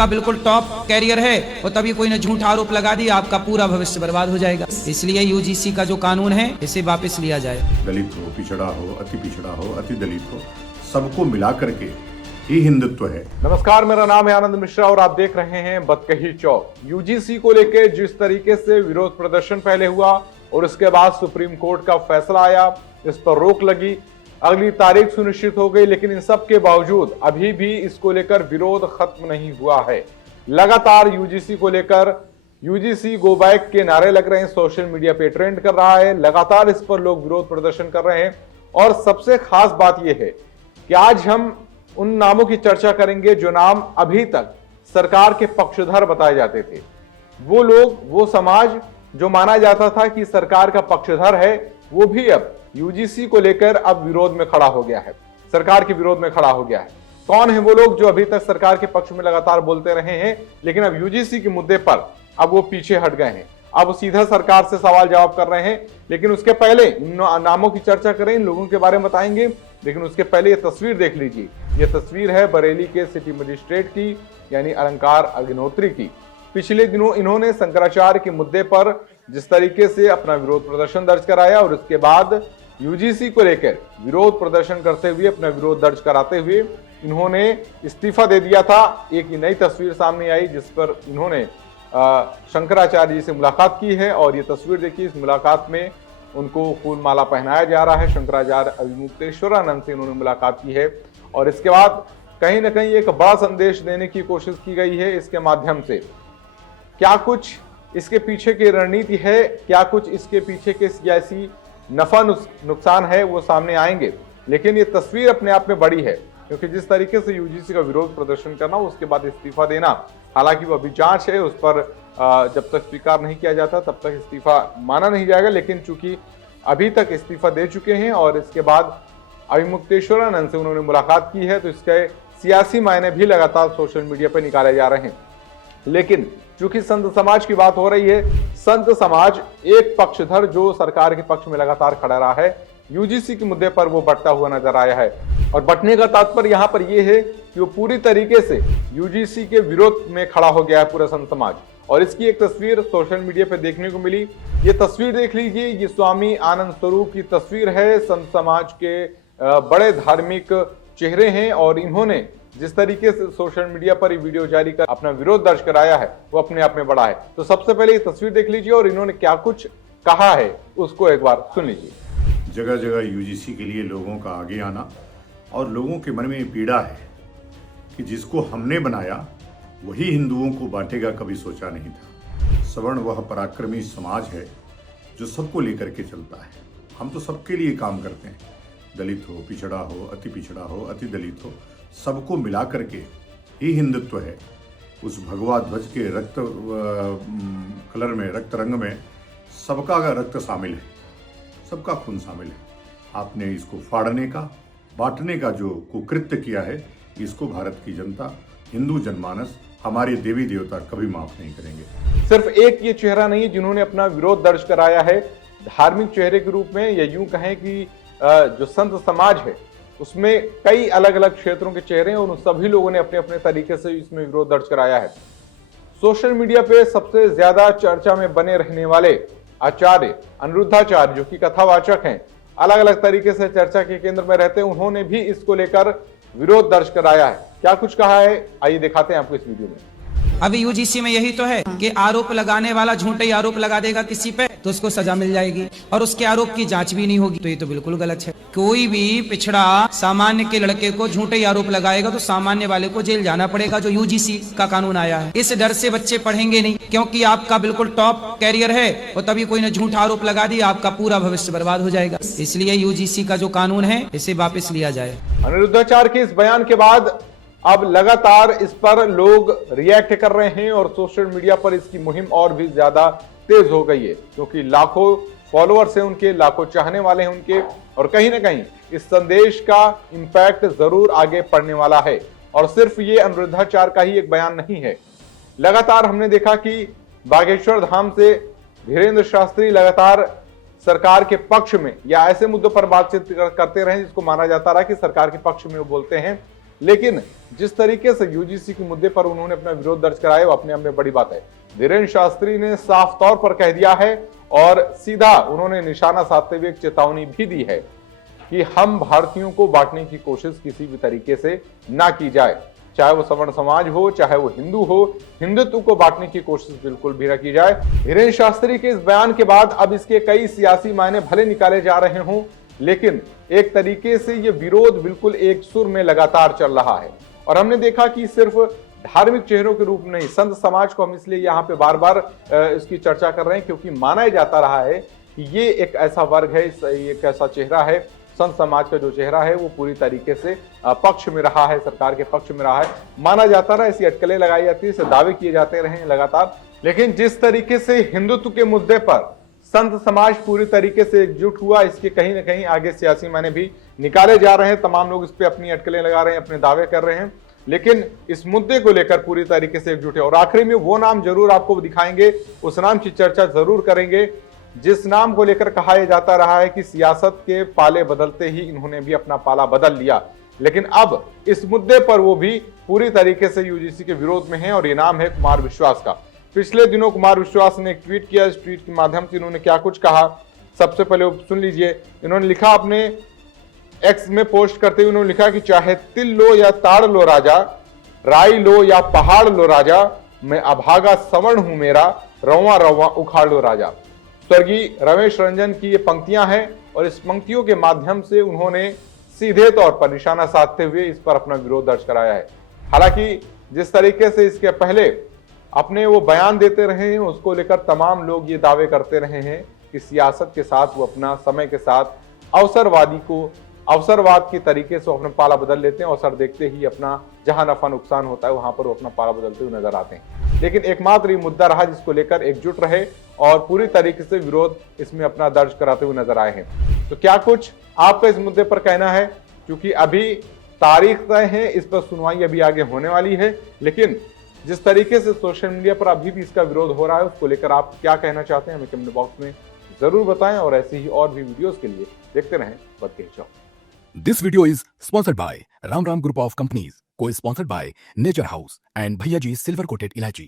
आपका बिल्कुल top career है और तभी कोई ने झूठा आरोप लगा दिया, आपका पूरा भविष्य बर्बाद हो जाएगा। इसलिए यूजीसी का जो कानून है इसे वापस लिया जाए। दलित हो, पिछड़ा हो, अति पिछड़ा हो, अति दलित हो, सबको मिला करके ही हिंदुत्व है। नमस्कार, मेरा नाम है आनंद मिश्रा और आप देख रहे हैं बतकही चौक। यूजीसी को लेकर जिस तरीके से विरोध प्रदर्शन पहले हुआ और उसके बाद सुप्रीम कोर्ट का फैसला आया, इस पर रोक लगी, अगली तारीख सुनिश्चित हो गई, लेकिन इन सब के बावजूद अभी भी इसको लेकर विरोध खत्म नहीं हुआ है। लगातार यूजीसी को लेकर यूजीसी गो बैक के नारे लग रहे हैं, सोशल मीडिया पे ट्रेंड कर रहा है, लगातार इस पर लोग विरोध प्रदर्शन कर रहे हैं। और सबसे खास बात यह है कि आज हम उन नामों की चर्चा करेंगे जो नाम अभी तक सरकार के पक्षधर बताए जाते थे। वो लोग, वो समाज जो माना जाता था कि सरकार का पक्षधर है, वो भी अब यूजीसी को लेकर अब विरोध में खड़ा हो गया है, सरकार के विरोध में खड़ा हो गया है। कौन है वो लोग जो अभी तक सरकार के पक्ष में लगातार बोलते रहे हैं, लेकिन अब यूजीसी के मुद्दे पर अब वो पीछे हट गए हैं, अब वो सीधा सरकार से सवाल जवाब कर रहे हैं। लेकिन उसके पहले इन नामों की चर्चा करें, इन लोगों के बारे में बताएंगे, लेकिन उसके पहले ये तस्वीर देख लीजिए। ये तस्वीर है बरेली के सिटी मजिस्ट्रेट की, यानी अलंकार अग्निहोत्री की। पिछले दिनों इन्होंने शंकराचार्य के मुद्दे पर जिस तरीके से अपना विरोध प्रदर्शन दर्ज कराया और उसके बाद यूजीसी को लेकर विरोध प्रदर्शन करते हुए, अपना विरोध दर्ज कराते हुए इन्होंने इस्तीफा दे दिया था। एक नई तस्वीर सामने आई जिस पर इन्होंने शंकराचार्य जी से मुलाकात की है और ये तस्वीर देखिए, इस मुलाकात में उनको फूल माला पहनाया जा रहा है। शंकराचार्य अविमुक्तेश्वरानंद से इन्होंने मुलाकात की है और इसके बाद कहीं ना कहीं एक बड़ा संदेश देने की कोशिश की गई है इसके माध्यम से। क्या कुछ इसके पीछे की रणनीति है, क्या कुछ इसके पीछे के सियासी नफा नुकसान है, वो सामने आएंगे। लेकिन ये तस्वीर अपने आप में बड़ी है, क्योंकि जिस तरीके से यूजीसी का विरोध प्रदर्शन करना, उसके बाद इस्तीफा देना, हालांकि वो अभी जांच है, उस पर जब तक स्वीकार नहीं किया जाता तब तक इस्तीफा माना नहीं जाएगा। लेकिन चूंकि अभी तक इस्तीफा दे चुके हैं और इसके बाद अविमुक्तेश्वरानंद से उन्होंने मुलाकात की है, तो इसके सियासी मायने भी लगातार सोशल मीडिया पर निकाले जा रहे हैं। लेकिन चूंकि संत समाज की बात हो रही है, संत समाज एक पक्षधर जो सरकार के पक्ष में लगातार खड़ा रहा है, यूजीसी के मुद्दे पर वो बढ़ता हुआ नजर आया है। और बढ़ने का तात्पर्य यहाँ पर यह है कि वो पूरी तरीके से यूजीसी के विरोध में खड़ा हो गया है पूरा संत समाज। और इसकी एक तस्वीर सोशल मीडिया पे देखने को मिली। ये तस्वीर देख लीजिए, ये स्वामी आनंद स्वरूप की तस्वीर है। संत समाज के बड़े धार्मिक चेहरे हैं और इन्होंने जिस तरीके से सोशल मीडिया पर वीडियो जारी कर अपना विरोध दर्ज कराया है, वो अपने आप में बड़ा है। तो सबसे पहले ये तस्वीर देख लीजिए और इन्होंने क्या कुछ कहा है उसको एक बार सुन लीजिए। जगह जगह यूजीसी के लिए लोगों का आगे आना और लोगों के मन में ये पीड़ा है कि जिसको हमने बनाया वही हिंदुओं को बांटेगा, कभी सोचा नहीं था। सवर्ण वह पराक्रमी समाज है जो सबको लेकर के चलता है। हम तो सबके लिए काम करते हैं, दलित हो, पिछड़ा हो, अति पिछड़ा हो, अति दलित हो, सबको मिला करके ही हिंदुत्व है। उस भगवा ध्वज के रक्त कलर में, रक्त रंग में सबका रक्त शामिल है, सबका खून शामिल है। आपने इसको फाड़ने का, बांटने का जो कुकृत्य किया है, इसको भारत की जनता, हिंदू जनमानस, हमारे देवी देवता कभी माफ नहीं करेंगे। सिर्फ एक ये चेहरा नहीं जिन्होंने अपना विरोध दर्ज कराया है धार्मिक चेहरे के रूप में, या यूं कहें कि जो संत समाज है उसमें कई अलग अलग क्षेत्रों के चेहरे हैं और उन सभी लोगों ने अपने अपने तरीके से इसमें विरोध दर्ज कराया है। सोशल मीडिया पे सबसे ज्यादा चर्चा में बने रहने वाले आचार्य अनिरुद्धाचार्य, जो कि कथावाचक हैं, अलग अलग तरीके से चर्चा के केंद्र में रहते हैं, उन्होंने भी इसको लेकर विरोध दर्ज कराया है। क्या कुछ कहा है, आइए दिखाते हैं आपको इस वीडियो में। अभी यूजीसी में यही तो है कि आरोप लगाने वाला झूठे ही आरोप लगा देगा किसी पे तो उसको सजा मिल जाएगी और उसके आरोप की जांच भी नहीं होगी। तो ये तो बिल्कुल गलत है। कोई भी पिछड़ा सामान्य के लड़के को झूठे ही आरोप लगाएगा तो सामान्य वाले को जेल जाना पड़ेगा, जो यूजीसी का कानून आया है। इस डर से बच्चे पढ़ेंगे नहीं, क्योंकि आपका बिल्कुल टॉप कैरियर है और तभी कोई ने झूठा आरोप लगा दिया, आपका पूरा भविष्य बर्बाद हो जाएगा। इसलिए यूजीसी का जो कानून है इसे वापस लिया जाए। अनिरुद्धाचार्य के इस बयान के बाद अब लगातार इस पर लोग रिएक्ट कर रहे हैं और सोशल मीडिया पर इसकी मुहिम और भी ज्यादा तेज हो गई है, क्योंकि लाखों फॉलोअर्स हैं उनके, लाखों चाहने वाले हैं उनके, और कहीं ना कहीं इस संदेश का इंपैक्ट जरूर आगे पड़ने वाला है। और सिर्फ ये अनिरुद्धाचार्य का ही एक बयान नहीं है, लगातार हमने देखा कि बागेश्वर धाम से धीरेन्द्र शास्त्री लगातार सरकार के पक्ष में या ऐसे मुद्दों पर बातचीत करते रहे जिसको माना जाता रहा कि सरकार के पक्ष में वो बोलते हैं। लेकिन जिस तरीके से यूजीसी के मुद्दे पर उन्होंने अपना विरोध दर्ज कराया वो अपने आप में बड़ी बात है। धीरेन्द्र शास्त्री ने साफ तौर पर कह दिया है और सीधा उन्होंने निशाना साधते हुए एक चेतावनी भी दी है कि हम भारतीयों को बांटने की कोशिश किसी भी तरीके से ना की जाए, चाहे वो सवर्ण समाज हो, चाहे वो हिंदू हो, हिंदुत्व को बांटने की कोशिश बिल्कुल भी न की जाए। धीरेन्द्र शास्त्री के इस बयान के बाद अब इसके कई सियासी मायने भले निकाले जा रहे हों, लेकिन एक तरीके से ये विरोध बिल्कुल एक सुर में लगातार चल रहा है। और हमने देखा कि सिर्फ धार्मिक चेहरों के रूप में नहीं, संत समाज को हम इसलिए यहाँ पे बार बार इसकी चर्चा कर रहे हैं क्योंकि माना जाता रहा है कि ये एक ऐसा वर्ग है, एक ऐसा चेहरा है, संत समाज का जो चेहरा है वो पूरी तरीके से पक्ष में रहा है, सरकार के पक्ष में रहा है, माना जाता रहा, ऐसी अटकलें लगाई जाती है, दावे किए जाते रहे लगातार। लेकिन जिस तरीके से हिंदुत्व के मुद्दे पर संत समाज पूरी तरीके से एकजुट हुआ, इसके कहीं ना कहीं आगे सियासी मायने भी निकाले जा रहे हैं। तमाम लोग इस पे अपनी अटकलें लगा रहे हैं, अपने दावे कर रहे हैं, लेकिन इस मुद्दे को लेकर पूरी तरीके से एकजुट है। और आखिरी में वो नाम जरूर आपको दिखाएंगे, उस नाम की चर्चा जरूर करेंगे जिस नाम को लेकर कहा यह जाता रहा है कि सियासत के पाले बदलते ही इन्होंने भी अपना पाला बदल लिया, लेकिन अब इस मुद्दे पर वो भी पूरी तरीके से यूजीसी के विरोध में है और ये नाम है कुमार विश्वास का। पिछले दिनों कुमार विश्वास ने एक ट्वीट किया, इस ट्वीट के माध्यम से इन्होंने क्या कुछ कहा सबसे पहले सुन लीजिए। इन्होंने लिखा, अपने एक्स में पोस्ट करते हुए उन्होंने लिखा कि चाहे तिल लो या ताड़ लो राजा, राई लो या पहाड़ लो राजा, मैं अभागा सवर्ण हूं मेरा, रवा रवा उखाड़ लो राजा। स्वर्गीय रमेश रंजन की ये पंक्तियां हैं और इस पंक्तियों के माध्यम से उन्होंने सीधे तौर पर निशाना साधते हुए इस पर अपना विरोध दर्ज कराया है। हालांकि जिस तरीके से इसके पहले अपने वो बयान देते रहे हैं उसको लेकर तमाम लोग ये दावे करते रहे हैं कि सियासत के साथ वो अपना समय के साथ अवसरवाद की तरीके से अपना पाला बदल लेते हैं, अवसर देखते ही अपना जहां नफा नुकसान होता है वहां पर वो अपना पाला बदलते हुए नजर आते हैं। लेकिन एकमात्र ये मुद्दा रहा जिसको लेकर एकजुट रहे और पूरी तरीके से विरोध इसमें अपना दर्ज कराते हुए नजर आए हैं। तो क्या कुछ आपका इस मुद्दे पर कहना है, क्योंकि अभी तारीख तय है, इस पर सुनवाई अभी आगे होने वाली है, लेकिन जिस तरीके से सोशल मीडिया पर अभी भी इसका विरोध हो रहा है उसको लेकर आप क्या कहना चाहते हैं हमें कमेंट बॉक्स में जरूर बताएं और ऐसे ही और भी वीडियोस के लिए देखते रहें बत कही चौक। This video is sponsored by Ram Group of Companies, co-sponsored by Nature House and Bhaiya Ji Silver Coated Ilaichi.